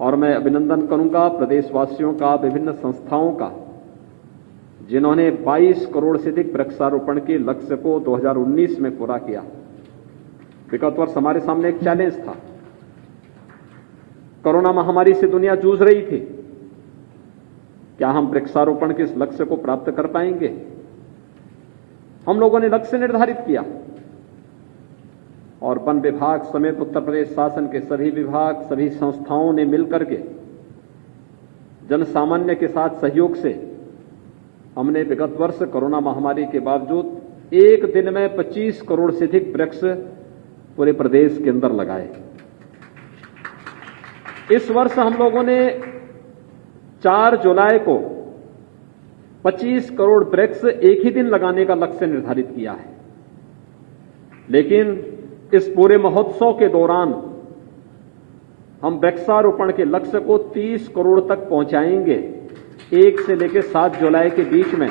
और मैं अभिनंदन करूंगा प्रदेशवासियों का, विभिन्न संस्थाओं का, जिन्होंने 22 करोड़ से अधिक वृक्षारोपण के लक्ष्य को 2019 में पूरा किया। विगत वर्ष हमारे सामने एक चैलेंज था। कोरोना महामारी से दुनिया जूझ रही थी। क्या हम वृक्षारोपण के इस लक्ष्य को प्राप्त कर पाएंगे? हम लोगों ने लक्ष्य निर्धारित किया और वन विभाग समेत उत्तर प्रदेश शासन के सभी विभाग, सभी संस्थाओं ने मिलकर के जन सामान्य के साथ सहयोग से हमने विगत वर्ष कोरोना महामारी के बावजूद एक दिन में 25 करोड़ से अधिक वृक्ष पूरे प्रदेश के अंदर लगाए। इस वर्ष हम लोगों ने 4 जुलाई को 25 करोड़ वृक्ष एक ही दिन लगाने का लक्ष्य निर्धारित किया है। लेकिन इस पूरे महोत्सव के दौरान हम वृक्षारोपण के लक्ष्य को 30 करोड़ तक पहुंचाएंगे, 1 से लेकर 7 जुलाई के बीच में।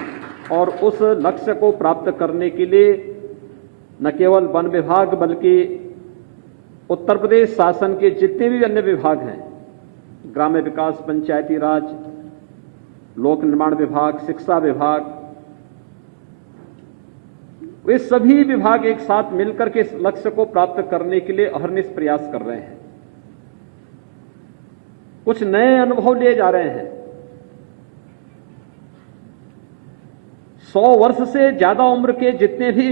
और उस लक्ष्य को प्राप्त करने के लिए न केवल वन विभाग बल्कि उत्तर प्रदेश शासन के जितने भी अन्य विभाग हैं, ग्राम्य विकास, पंचायती राज, लोक निर्माण विभाग, शिक्षा विभाग, वे सभी विभाग एक साथ मिलकर के इस लक्ष्य को प्राप्त करने के लिए अहर्निश प्रयास कर रहे हैं। कुछ नए अनुभव लिए जा रहे हैं। 100 वर्ष से ज्यादा उम्र के जितने भी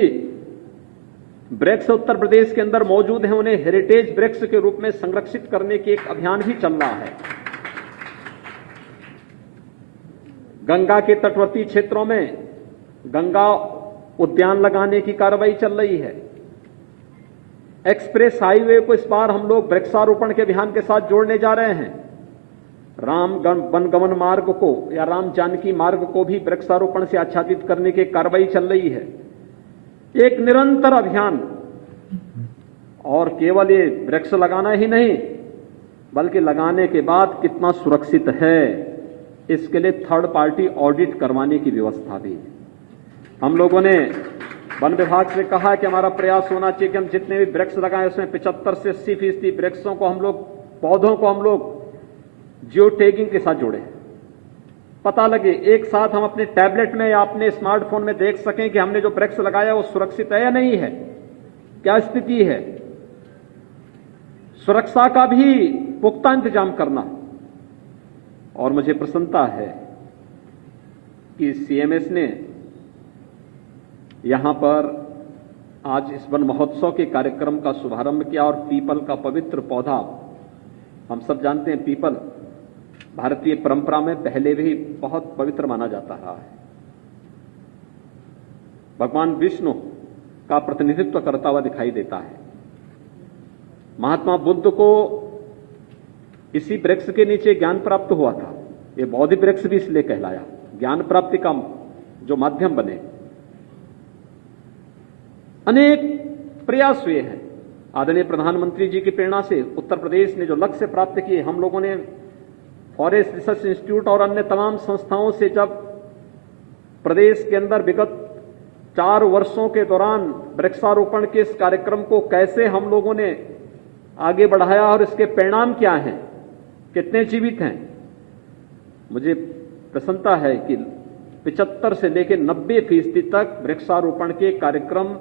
वृक्ष उत्तर प्रदेश के अंदर मौजूद हैं, उन्हें हेरिटेज वृक्ष के रूप में संरक्षित करने के एक अभियान भी चल रहा है। गंगा के तटवर्ती क्षेत्रों में गंगा उद्यान लगाने की कार्रवाई चल रही है। एक्सप्रेस हाईवे को इस बार हम लोग वृक्षारोपण के अभियान के साथ जोड़ने जा रहे हैं। राम वनगमन मार्ग को या राम जानकी मार्ग को भी वृक्षारोपण से आच्छादित करने की कार्रवाई चल रही है। एक निरंतर अभियान, और केवल ये वृक्ष लगाना ही नहीं बल्कि लगाने के बाद कितना सुरक्षित है, इसके लिए थर्ड पार्टी ऑडिट करवाने की व्यवस्था भी है। हम लोगों ने वन विभाग से कहा कि हमारा प्रयास होना चाहिए कि हम जितने भी वृक्ष लगाएं उसमें 75 से 80% वृक्षों को हम लोग, पौधों को हम लोग जियो टैगिंग के साथ जोड़ें। पता लगे, एक साथ हम अपने टैबलेट में या अपने स्मार्टफोन में देख सकें कि हमने जो वृक्ष लगाया वो सुरक्षित है या नहीं है, क्या स्थिति है। सुरक्षा का भी पुख्ता इंतजाम करना। और मुझे प्रसन्नता है कि सीएमएस ने यहां पर आज इस वन महोत्सव के कार्यक्रम का शुभारंभ किया और पीपल का पवित्र पौधा, हम सब जानते हैं पीपल भारतीय परंपरा में पहले भी बहुत पवित्र माना जाता रहा है। भगवान विष्णु का प्रतिनिधित्व करता हुआ दिखाई देता है। महात्मा बुद्ध को इसी वृक्ष के नीचे ज्ञान प्राप्त हुआ था। ये बोधि वृक्ष भी इसलिए कहलाया, ज्ञान प्राप्ति का जो माध्यम बने। अनेक प्रयास हुए हैं। आदरणीय प्रधानमंत्री जी की प्रेरणा से उत्तर प्रदेश ने जो लक्ष्य प्राप्त किए, हम लोगों ने फॉरेस्ट रिसर्च इंस्टीट्यूट और अन्य तमाम संस्थाओं से जब प्रदेश के अंदर विगत 4 वर्षों के दौरान वृक्षारोपण के इस कार्यक्रम को कैसे हम लोगों ने आगे बढ़ाया और इसके परिणाम क्या हैं, कितने जीवित हैं, मुझे प्रसन्नता है कि 75 से लेकर 90% तक वृक्षारोपण के कार्यक्रम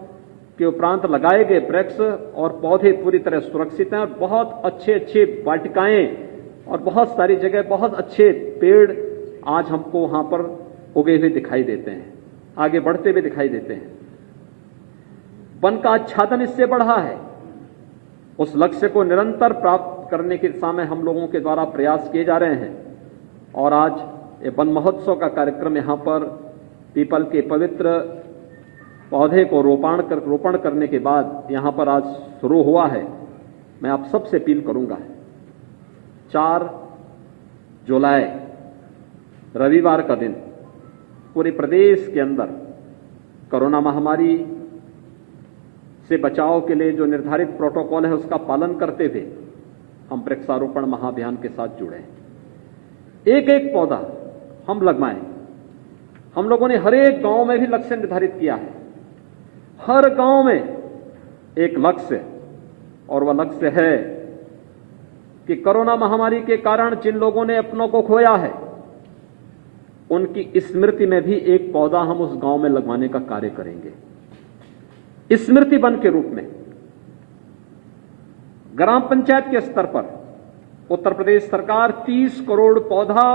के उपरांत लगाए गए वृक्ष और पौधे पूरी तरह सुरक्षित हैं। और बहुत अच्छे वाटिकाएं और बहुत सारी जगह बहुत अच्छे पेड़ आज हमको वहां पर उगे हुए दिखाई देते हैं, आगे बढ़ते हुए दिखाई देते हैं। वन का आच्छादन इससे बढ़ा है। उस लक्ष्य को निरंतर प्राप्त करने की दिशा में हम लोगों के द्वारा प्रयास किए जा रहे हैं। और आज ये वन महोत्सव का कार्यक्रम यहां पर पीपल के पवित्र पौधे को रोपण करने के बाद यहां पर आज शुरू हुआ है। मैं आप सबसे अपील करूंगा, 4 जुलाई रविवार का दिन पूरे प्रदेश के अंदर कोरोना महामारी से बचाव के लिए जो निर्धारित प्रोटोकॉल है उसका पालन करते हुए हम वृक्षारोपण महाअभियान के साथ जुड़े। एक एक पौधा हम लगवाएं। हम लोगों ने हर एक गांव में भी लक्ष्य निर्धारित किया है। हर गांव में एक लक्ष्य, और वह लक्ष्य है कि कोरोना महामारी के कारण जिन लोगों ने अपनों को खोया है, उनकी स्मृति में भी एक पौधा हम उस गांव में लगवाने का कार्य करेंगे। स्मृति वन के रूप में ग्राम पंचायत के स्तर पर उत्तर प्रदेश सरकार 30 करोड़ पौधा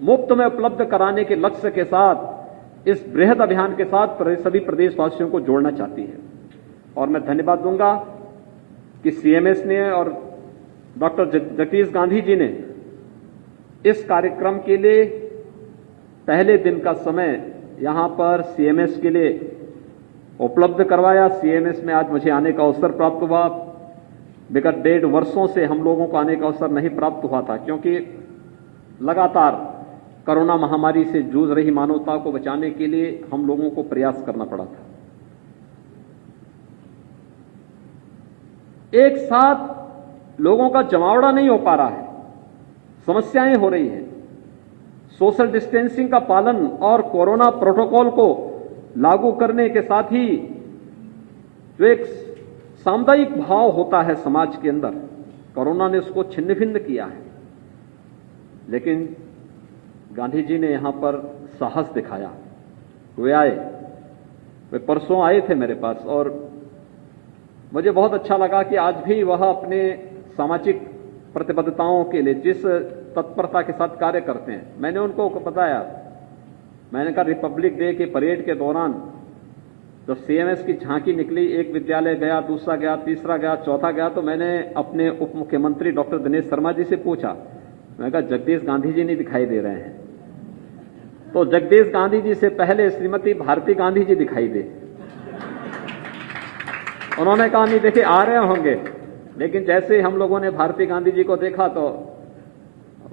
मुफ्त में उपलब्ध कराने के लक्ष्य के साथ इस बृहद अभियान के साथ सभी प्रदेशवासियों को जोड़ना चाहती है। और मैं धन्यवाद दूंगा कि सीएमएस ने और डॉक्टर जगदीश गांधी जी ने इस कार्यक्रम के लिए पहले दिन का समय यहां पर सीएमएस के लिए उपलब्ध करवाया। सीएमएस में आज मुझे आने का अवसर प्राप्त हुआ। विगत 1.5 वर्षों से हम लोगों को आने का अवसर नहीं प्राप्त हुआ था, क्योंकि लगातार कोरोना महामारी से जूझ रही मानवता को बचाने के लिए हम लोगों को प्रयास करना पड़ा था। एक साथ लोगों का जमावड़ा नहीं हो पा रहा है, समस्याएं हो रही हैं। सोशल डिस्टेंसिंग का पालन और कोरोना प्रोटोकॉल को लागू करने के साथ ही जो एक सामुदायिक भाव होता है समाज के अंदर, कोरोना ने उसको छिन्न भिन्न किया है। लेकिन गांधी जी ने यहां पर साहस दिखाया। वे आए, वे परसों आए थे मेरे पास, और मुझे बहुत अच्छा लगा कि आज भी वह अपने सामाजिक प्रतिबद्धताओं के लिए जिस तत्परता के साथ कार्य करते हैं, मैंने उनको बताया। मैंने कहा, रिपब्लिक डे के परेड के दौरान जब सीएमएस की झांकी निकली, एक विद्यालय गया, दूसरा गया, तीसरा गया, चौथा गया, तो मैंने अपने उप मुख्यमंत्री डॉक्टर दिनेश शर्मा जी से पूछा। मैंने कहा, जगदीश गांधी जी नहीं दिखाई दे रहे हैं। तो जगदीश गांधी जी से पहले श्रीमती भारती गांधी जी दिखाई दे। उन्होंने कहा, नहीं देखिए आ रहे होंगे। लेकिन जैसे हम लोगों ने भारती गांधी जी को देखा तो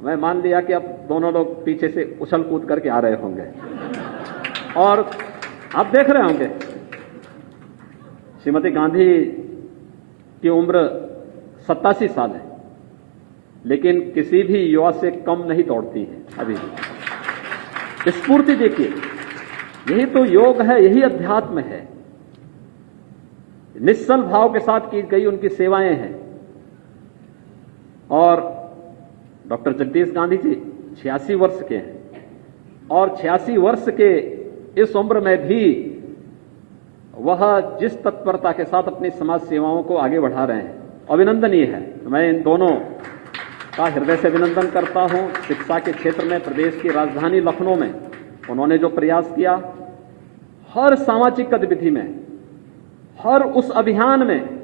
मैं मान लिया कि अब दोनों लोग पीछे से उछल कूद करके आ रहे होंगे, और आप देख रहे होंगे श्रीमती गांधी की उम्र 87 साल है, लेकिन किसी भी युवा से कम नहीं दौड़ती है अभी भी। स्फूर्ति देखिए, यही तो योग है, यही अध्यात्म है। निश्चल भाव के साथ की गई उनकी सेवाएं हैं। और डॉक्टर जगदीश गांधी जी 86 वर्ष के हैं, और 86 वर्ष के इस उम्र में भी वह जिस तत्परता के साथ अपनी समाज सेवाओं को आगे बढ़ा रहे हैं, अभिनंदनीय है। मैं इन दोनों का हृदय से अभिनंदन करता हूं। शिक्षा के क्षेत्र में प्रदेश की राजधानी लखनऊ में उन्होंने जो प्रयास किया, हर सामाजिक गतिविधि में, हर उस अभियान में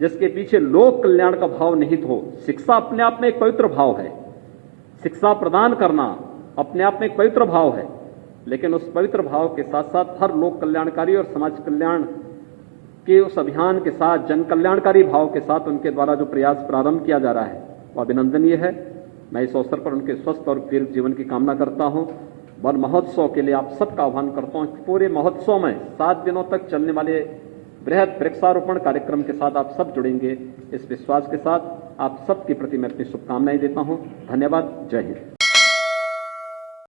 जिसके पीछे लोक कल्याण का भाव निहित हो। शिक्षा अपने आप में एक पवित्र भाव है, शिक्षा प्रदान करना अपने आप में एक पवित्र भाव है, लेकिन उस पवित्र भाव के साथ साथ हर लोक कल्याणकारी और समाज कल्याण के उस अभियान के साथ जन कल्याणकारी भाव के साथ उनके द्वारा जो प्रयास प्रारंभ किया जा रहा है वह अभिनंदनीय है। मैं इस अवसर पर उनके स्वस्थ और दीर्घ जीवन की कामना करता हूं। वन महोत्सव के लिए आप सबका आह्वान करता हूं। पूरे महोत्सव में 7 दिनों तक चलने वाले बृहद वृक्षारोपण कार्यक्रम के साथ आप सब जुड़ेंगे, इस विश्वास के साथ आप सबके प्रति मैं अपनी शुभकामनाएं देता हूं। धन्यवाद। जय हिंद।